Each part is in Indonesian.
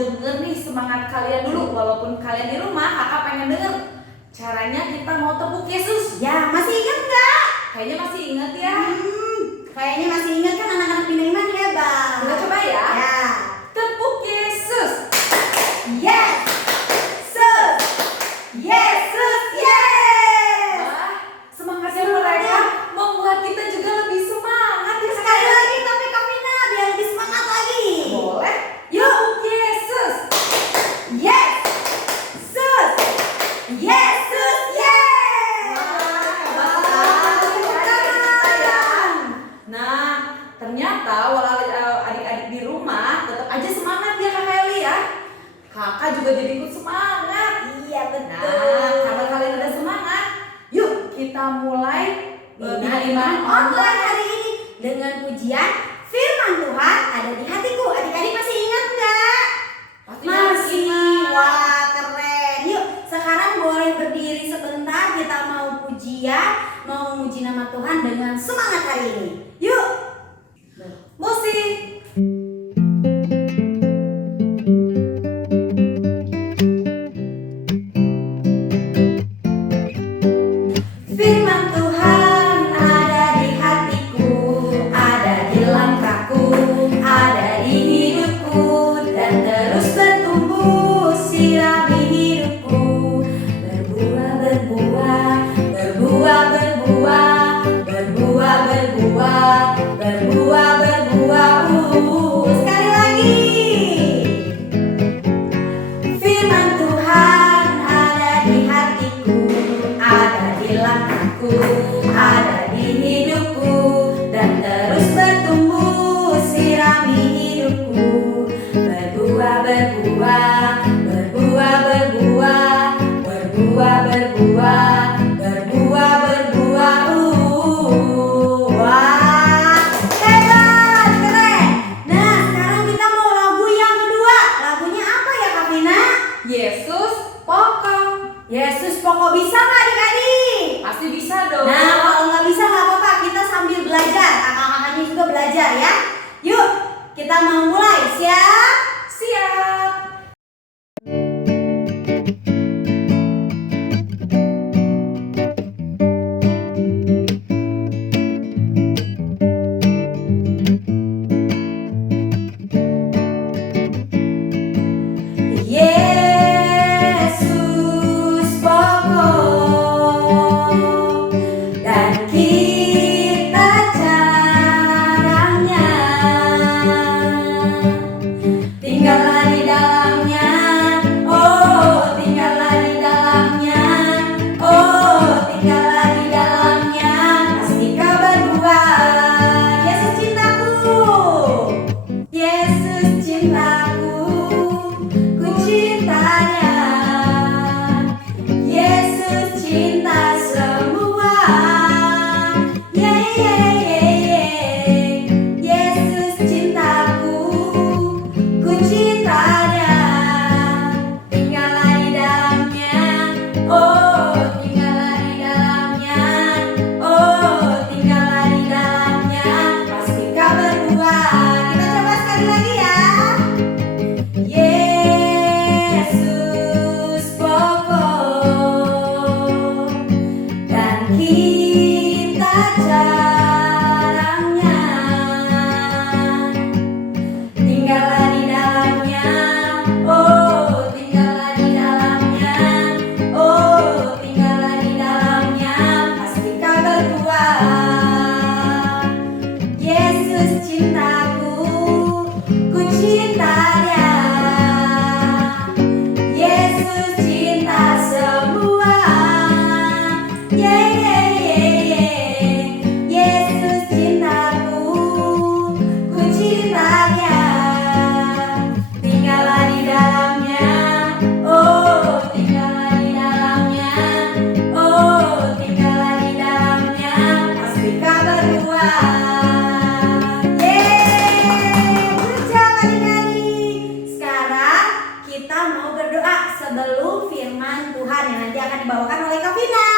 denger nih semangat kalian dulu. Walaupun kalian di rumah, kakak pengen denger caranya kita mau tepuk Yesus. Ya, masih ingat nggak? Kayaknya masih ingat ya. Kayaknya masih ingat kan anak-anak Bina Iman hebat. Kita coba ya. Ya. Tepuk Yesus. Yes. Sus. Yesus. Yes. Wah, semangatnya mereka membuat kita juga lebih semangat ya. Sekali lagi tapi Kak Vina biar lebih semangat lagi. Boleh? Yuk, Yesus. Yes. Sus. Yesus. Yes. Nah, ternyata walau adik-adik di rumah tetap aja semangat ya Kak Eli ya. Kakak juga jadi ikut semangat. Iya betul. Nah, karena kalian udah semangat, yuk kita mulai Bina Iman online hari ini dengan pujian Firman Tuhan ada di hatiku. Adik-adik masih ingat nggak? Masih. Wah, keren. Yuk, sekarang boleh berdiri sebentar. Kita mau pujian, mau memuji nama Tuhan dengan semangat hari ini. Yuk. Musik. Firman Tuhan ada di hatiku, ada di langkahku, ada di hidupku, dan terus bertumbuh sirami hidupku. Berbuah, berbuah, berbuah, berbuah, berbuah, berbuah, berbuah, berbuah. Sekali lagi. Firman Tuhan ada di hatiku, ada di langkahku, ada di hidupku, dan terus bertumbuh sirami hidupku. Berbuah, berbuah, berbuah, berbuah, berbuah, berbuah, berbuah, berbuah. Wah, hebat, keren. Nah, sekarang kita mau lagu yang kedua. Lagunya apa ya Kak Vina? Yesus pokok. Yesus pokok, bisa nggak adik-adik? Pasti bisa dong. Nah, kalau nggak bisa nggak apa-apa, kita sambil belajar. Kakak-kakaknya juga belajar ya. Yuk, kita mau mulai. Siap? Siap. Yesus pokok dan kita caranya, tinggallah di dalamnya, oh tinggallah di dalamnya, oh tinggallah di dalamnya, pasti kau berbuah. Yesus cintaku, Yesus cintaku, ku cintanya. Yesus cinta semua. Yeah, yeah, yeah, yeah. Yesus cintaku, ku cintanya. Tinggallah di dalamnya, oh tinggallah di dalamnya, oh tinggallah di dalamnya, pasti kau berbuah. Kita coba sekali lagi ya. Yesus pokok dan kita caranya, tinggallah di dalamnya, oh tinggallah di dalamnya, oh tinggallah di dalamnya, pasti kau berbuah. Yesus cintaku, ku cinta dia. Yesus cinta semua. Yeah, yeah, yeah, yeah. Yesus cintaku, ku cinta dia. Tinggallah di dalamnya, oh tinggallah di dalamnya, oh tinggallah di dalamnya, pasti kau berbuah. Good job adik-adik. Sekarang kita mau berdoa sebelum firman Tuhan yang nanti akan dibawakan oleh Kak Vina.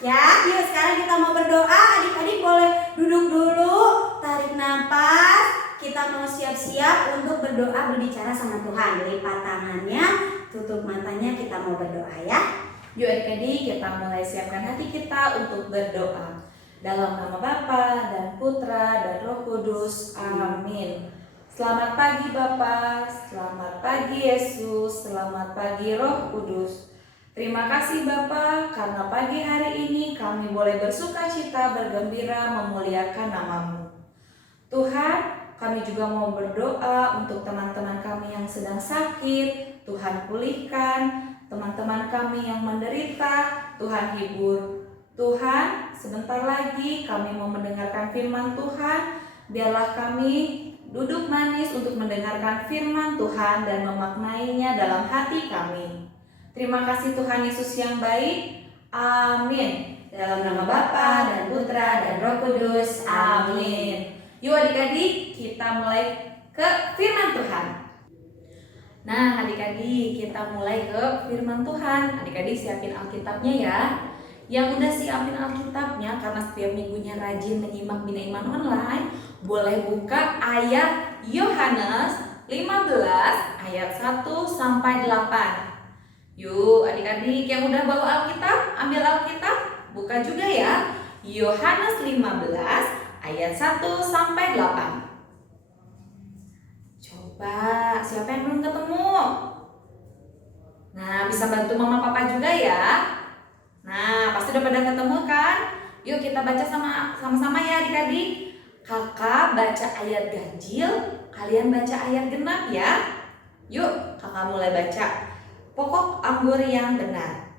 Ya, yuk sekarang kita mau berdoa. Adik-adik boleh duduk dulu, tarik nafas. Kita mau siap bersiap-siap untuk berdoa berbicara sama Tuhan. Lipat tangannya, tutup matanya, kita mau berdoa ya. Yuk adik-adik, kita mulai siapkan hati kita untuk berdoa. Dalam nama Bapa dan Putra dan Roh Kudus. Amin. Selamat pagi Bapa, selamat pagi Yesus, selamat pagi Roh Kudus. Terima kasih Bapa, karena pagi hari ini kami boleh bersuka cita, bergembira, memuliakan nama-Mu. Tuhan, kami juga mau berdoa untuk teman-teman kami yang sedang sakit. Tuhan pulihkan, teman-teman kami yang menderita, Tuhan hibur. Tuhan, sebentar lagi kami mau mendengarkan firman Tuhan. Biarlah kami duduk manis untuk mendengarkan firman Tuhan dan memaknainya dalam hati kami. Terima kasih Tuhan Yesus yang baik. Amin. Dalam nama Bapa dan Putra dan Roh Kudus. Amin. Yuk adik-adik, kita mulai ke firman Tuhan. Nah adik-adik, kita mulai ke firman Tuhan. Adik-adik siapin Alkitabnya ya. Yang udah siapin Alkitabnya, karena setiap minggunya rajin menyimak Bina Iman Online, boleh buka ayat Yohanes 15 ayat 1 sampai 8. Yuk adik-adik yang udah bawa Alkitab, ambil Alkitab, buka juga ya. Yohanes 15 ayat 1 sampai 8. Coba, siapa yang belum ketemu? Nah, bisa bantu mama papa juga ya. Nah, pasti udah pada ketemu kan? Yuk kita baca sama-sama ya adik-adik. Kakak baca ayat ganjil, kalian baca ayat genap ya. Yuk, kakak mulai baca. Pokok anggur yang benar.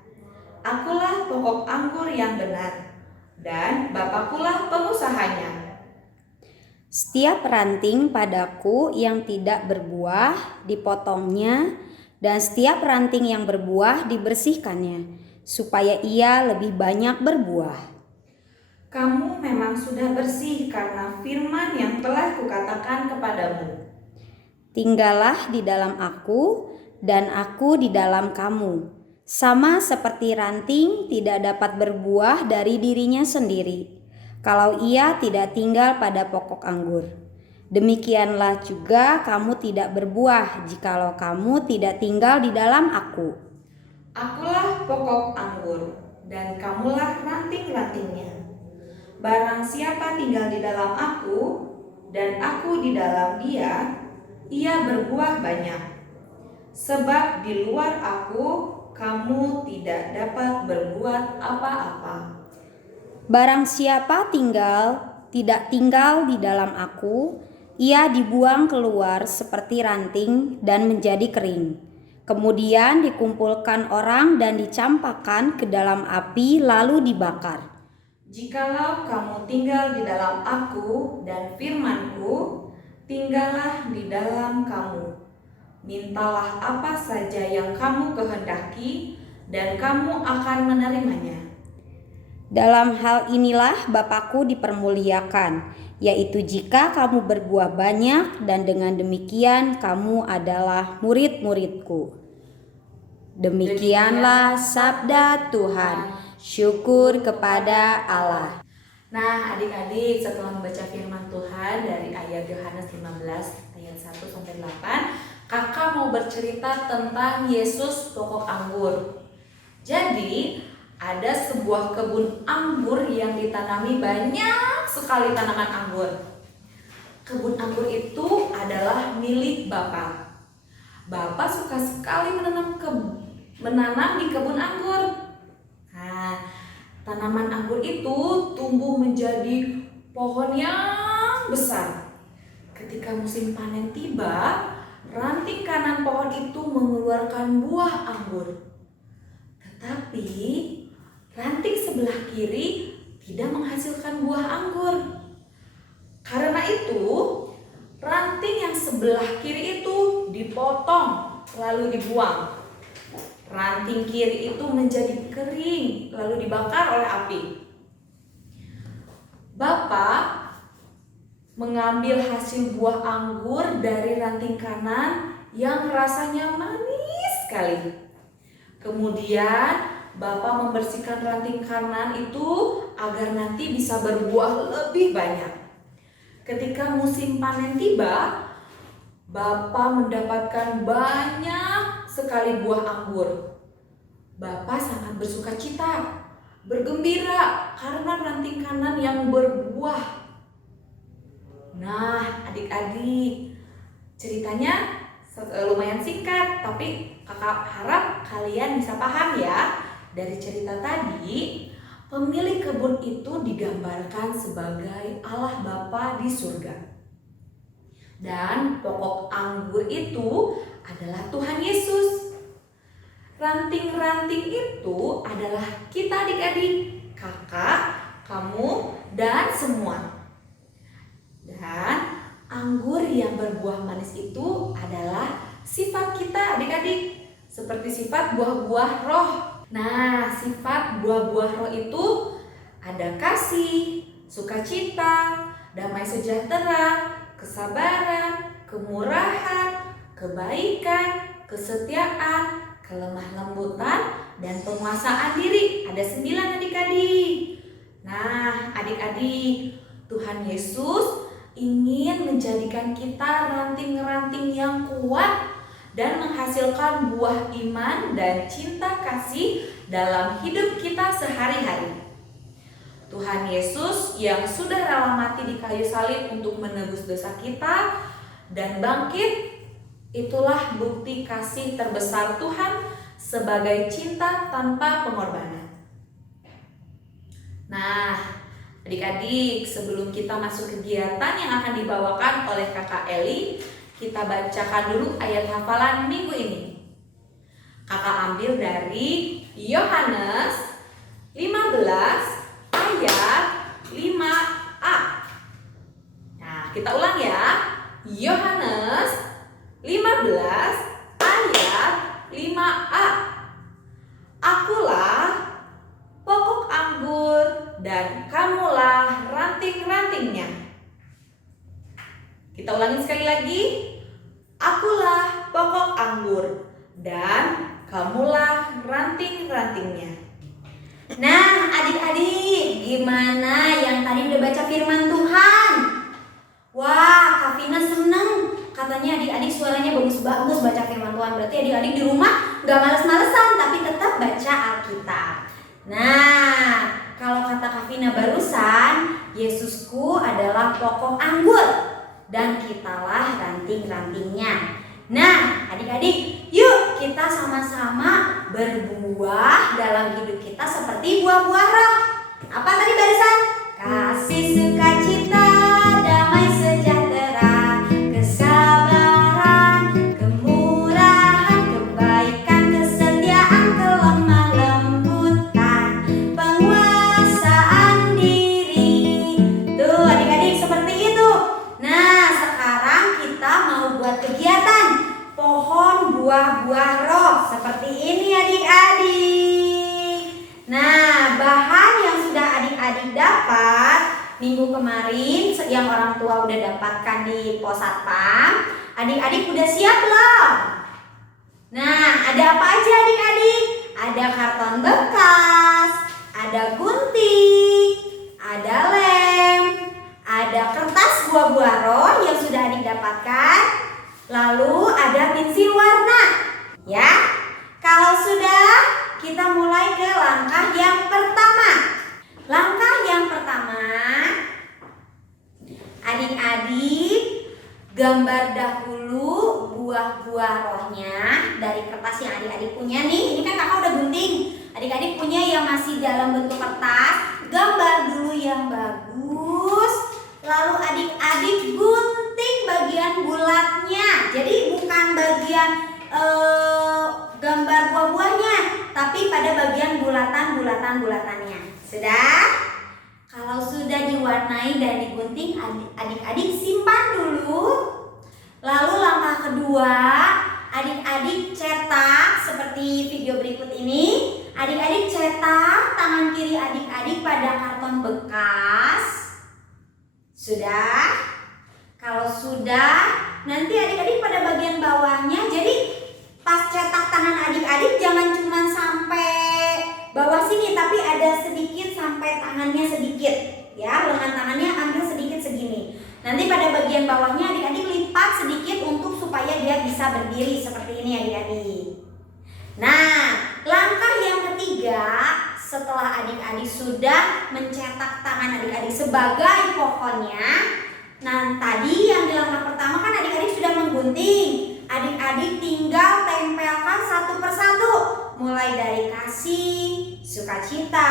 Akulah pokok anggur yang benar, dan Bapakkulah pengusahanya. Setiap ranting padaku yang tidak berbuah dipotongnya, dan setiap ranting yang berbuah dibersihkannya, supaya ia lebih banyak berbuah. Kamu memang sudah bersih karena firman yang telah kukatakan kepadamu. Tinggallah di dalam aku, dan aku di dalam kamu. Sama seperti ranting tidak dapat berbuah dari dirinya sendiri, kalau ia tidak tinggal pada pokok anggur. Demikianlah juga kamu tidak berbuah jikalau kamu tidak tinggal di dalam aku. Akulah pokok anggur, dan kamulah ranting-rantingnya. Barang siapa tinggal di dalam aku, dan aku di dalam dia, ia berbuah banyak. Sebab di luar aku, kamu tidak dapat berbuat apa-apa. Barang siapa tidak tinggal di dalam aku, ia dibuang keluar seperti ranting dan menjadi kering. Kemudian dikumpulkan orang dan dicampakkan ke dalam api lalu dibakar. Jikalau kamu tinggal di dalam aku dan firman-Ku tinggallah di dalam kamu. Mintalah apa saja yang kamu kehendaki, dan kamu akan menerimanya. Dalam hal inilah Bapakku dipermuliakan, yaitu jika kamu berbuah banyak, dan dengan demikian kamu adalah murid-muridku. Demikianlah sabda Tuhan. Syukur kepada Allah. Nah adik-adik, setelah membaca firman Tuhan dari ayat Yohanes 15 ayat 1 sampai 8, kakak mau bercerita tentang Yesus pokok anggur. Jadi ada sebuah kebun anggur yang ditanami banyak sekali tanaman anggur. Kebun anggur itu adalah milik Bapak. Bapak suka sekali menanam di kebun anggur. Nah, tanaman anggur itu tumbuh menjadi pohon yang besar. Ketika musim panen tiba, ranting kanan pohon itu mengeluarkan buah anggur. Tetapi ranting sebelah kiri tidak menghasilkan buah anggur. Karena itu, ranting yang sebelah kiri itu dipotong lalu dibuang. Ranting kiri itu menjadi kering lalu dibakar oleh api. Bapak mengambil hasil buah anggur dari ranting kanan yang rasanya manis sekali. Kemudian Bapak membersihkan ranting kanan itu agar nanti bisa berbuah lebih banyak. Ketika musim panen tiba, Bapak mendapatkan banyak sekali buah anggur. Bapak sangat bersuka cita, bergembira karena ranting kanan yang berbuah. Nah, adik-adik, ceritanya lumayan singkat, tapi kakak harap kalian bisa paham ya. Dari cerita tadi, pemilik kebun itu digambarkan sebagai Allah Bapa di surga. Dan pokok anggur itu adalah Tuhan Yesus. Ranting-ranting itu adalah kita adik-adik, kakak, kamu, dan semua. Dan anggur yang berbuah manis itu adalah sifat kita adik-adik, seperti sifat buah-buah roh. Nah, sifat buah-buah roh itu ada kasih, sukacita, damai sejahtera, kesabaran, kemurahan, kebaikan, kesetiaan, kelemah lembutan, dan penguasaan diri. Ada 9 adik-adik. Nah, adik-adik, Tuhan Yesus ingin menjadikan kita ranting-ranting yang kuat dan menghasilkan buah iman dan cinta kasih dalam hidup kita sehari-hari. Tuhan Yesus yang sudah rela mati di kayu salib untuk menebus dosa kita dan bangkit, itulah bukti kasih terbesar Tuhan sebagai cinta tanpa pengorbanan. Nah, adik-adik, sebelum kita masuk kegiatan yang akan dibawakan oleh Kakak Eli, kita bacakan dulu ayat hafalan minggu ini. Kakak ambil dari Yohanes 15 ayat 5a. Nah, kita ulang ya. Yohanes 15 ayat 5a. Akulah pokok anggur dan kamulah ranting-rantingnya. Kita ulangi sekali lagi. Akulah pokok anggur dan kamulah ranting-rantingnya. Nah, adik-adik, gimana yang tadi udah baca firman Tuhan? Wah, Kak Vina seneng. Katanya adik-adik suaranya bagus-bagus baca firman Tuhan. Berarti adik-adik di rumah gak males-malesan, tapi tetap baca Alkitab. Nah, kalau kata Kak Vina barusan, Yesusku adalah pokok anggur dan kitalah ranting-rantingnya. Nah, adik-adik, yuk kita sama-sama berbuah dalam hidup kita seperti buah-buah roh. Apa tadi barisan? Kasih, sukacita, damai sejahtera, kesabaran, kemurahan, kebaikan, kesetiaan, kelemah lembutan, penguasaan diri. Tuh adik-adik seperti itu. Nah, sekarang kita mau buat kegiatan pohon buah-buah roh seperti ini adik-adik. Nah, bahan yang sudah adik-adik dapat minggu kemarin yang orang tua udah dapatkan di pos satpam, adik-adik udah siap belum? Nah, ada apa aja adik-adik? Ada karton bekas, ada gunting, ada lem, ada kertas buah-buah roh yang sudah adik dapatkan. Lalu ada pensil warna. Ya, kalau sudah, kita mulai ke langkah yang pertama. Langkah yang pertama, adik-adik gambar dahulu buah-buah rohnya dari kertas yang adik-adik punya nih. Ini kan kakak udah gunting. Adik-adik punya yang masih dalam bentuk kertas. Gambar dulu yang bagus. Lalu adik-adik gunting bagian bulatnya. Jadi bukan bagian gambar buah-buahnya, tapi pada bagian bulatan-bulatannya. Sudah? Kalau sudah diwarnai dan digunting, adik-adik simpan dulu. Lalu langkah kedua, adik-adik cetak seperti video berikut ini. Adik-adik cetak tangan kiri adik-adik pada karton bekas. Sudah? Kalau sudah, nanti adik-adik pada bagian bawahnya. Jadi pas cetak tangan adik-adik jangan cuma sampai bawah sini, tapi ada sedikit sampai tangannya sedikit. Ya, lengan tangannya ambil sedikit segini. Nanti pada bagian bawahnya adik-adik lipat sedikit untuk supaya dia bisa berdiri seperti ini adik-adik. Nah, langkah yang ketiga setelah adik-adik sudah mencetak tangan adik-adik sebagai pohonnya. Nah, tadi yang di langkah pertama kan adik-adik sudah menggunting. Adik-adik tinggal tempelkan satu persatu. Mulai dari kasih, sukacita,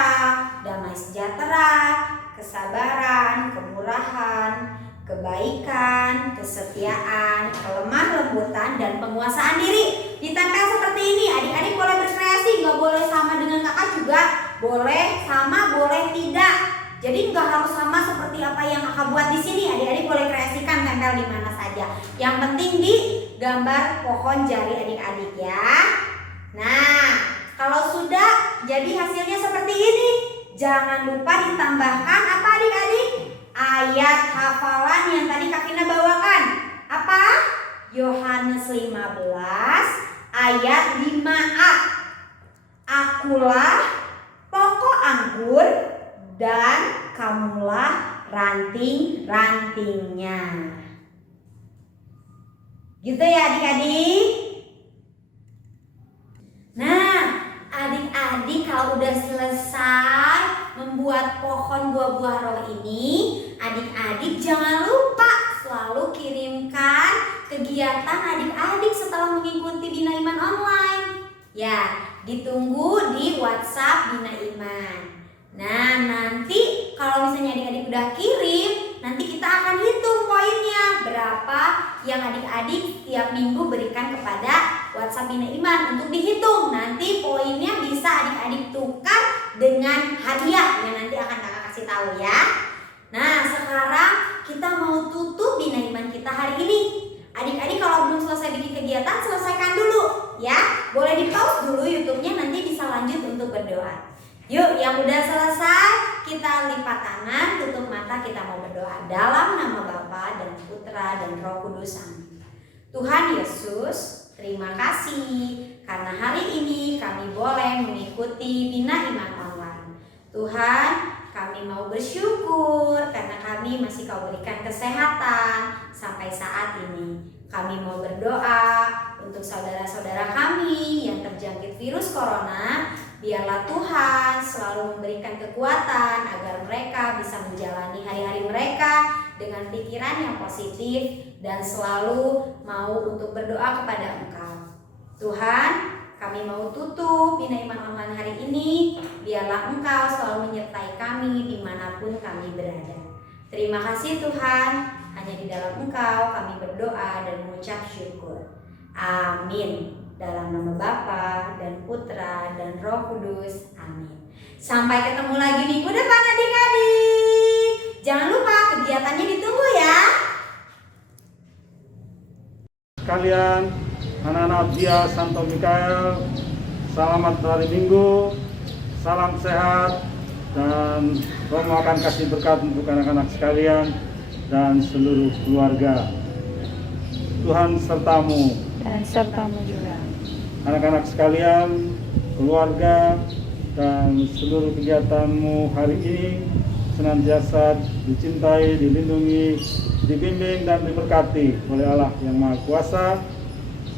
damai sejahtera, kesabaran, kemurahan, kebaikan, kesetiaan, kelemah lembutan, dan penguasaan diri. Ditempel seperti ini. Adik-adik boleh berkreasi, nggak boleh sama dengan kakak juga. Boleh sama, boleh tidak. Jadi nggak harus sama seperti apa yang kakak buat di sini. Adik-adik boleh kreasikan, tempel di mana saja. Yang penting di gambar pohon jari adik-adik ya. Nah, kalau sudah jadi hasilnya seperti ini, jangan lupa ditambahkan apa adik-adik? Ayat hafalan yang tadi Kak Vina bawakan. Apa? Yohanes 15 ayat 5a. Akulah pokok anggur dan kamulah ranting-rantingnya. Gitu ya adik-adik. Nah, adik-adik kalau udah selesai membuat pohon buah-buah roh ini, adik-adik jangan lupa selalu kirimkan kegiatan adik-adik setelah mengikuti Bina Iman online. Ya, ditunggu di WhatsApp Bina Iman. Nah, nanti kalau misalnya adik-adik udah kirim, nanti kita akan hitung poinnya berapa yang adik-adik tiap minggu berikan kepada WhatsApp Bina Iman untuk dihitung. Nanti poinnya bisa adik-adik tukar dengan hadiah yang nanti akan kakak kasih tahu ya. Nah, sekarang kita mau tutup Bina Iman kita hari ini. Adik-adik kalau belum selesai bikin kegiatan, selesaikan dulu ya. Boleh di pause dulu YouTube-nya, nanti bisa lanjut untuk berdoa. Yuk, yang udah selesai, kita lipat tangan, tutup mata, kita mau berdoa dalam nama Bapa dan Putra dan Roh Kudus. Amin. Tuhan Yesus, terima kasih karena hari ini kami boleh mengikuti Bina Iman online. Tuhan, kami mau bersyukur karena kami masih Kau berikan kesehatan sampai saat ini. Kami mau berdoa untuk saudara-saudara kami yang terjangkit virus corona. Biarlah Tuhan selalu memberikan kekuatan agar mereka bisa menjalani hari-hari mereka dengan pikiran yang positif dan selalu mau untuk berdoa kepada Engkau. Tuhan, kami mau tutup Bina Iman online hari ini. Biarlah Engkau selalu menyertai kami dimanapun kami berada. Terima kasih Tuhan, hanya di dalam Engkau kami berdoa dan mengucap syukur. Amin. Dalam nama Bapa dan Putra dan Roh Kudus. Amin. Sampai ketemu lagi minggu depan adik-adik. Jangan lupa kegiatannya ditunggu ya. Kalian, anak-anak Abdia Santo Mikael, selamat hari Minggu, salam sehat, dan Romo akan kasih berkat untuk anak-anak sekalian dan seluruh keluarga. Tuhan sertamu dan sertamu juga. Anak-anak sekalian, keluarga, dan seluruh kegiatanmu hari ini senantiasa dicintai, dilindungi, dibimbing dan diberkati oleh Allah yang Maha Kuasa,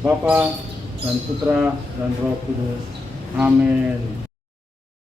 Bapa dan Putra dan Roh Kudus. Amin.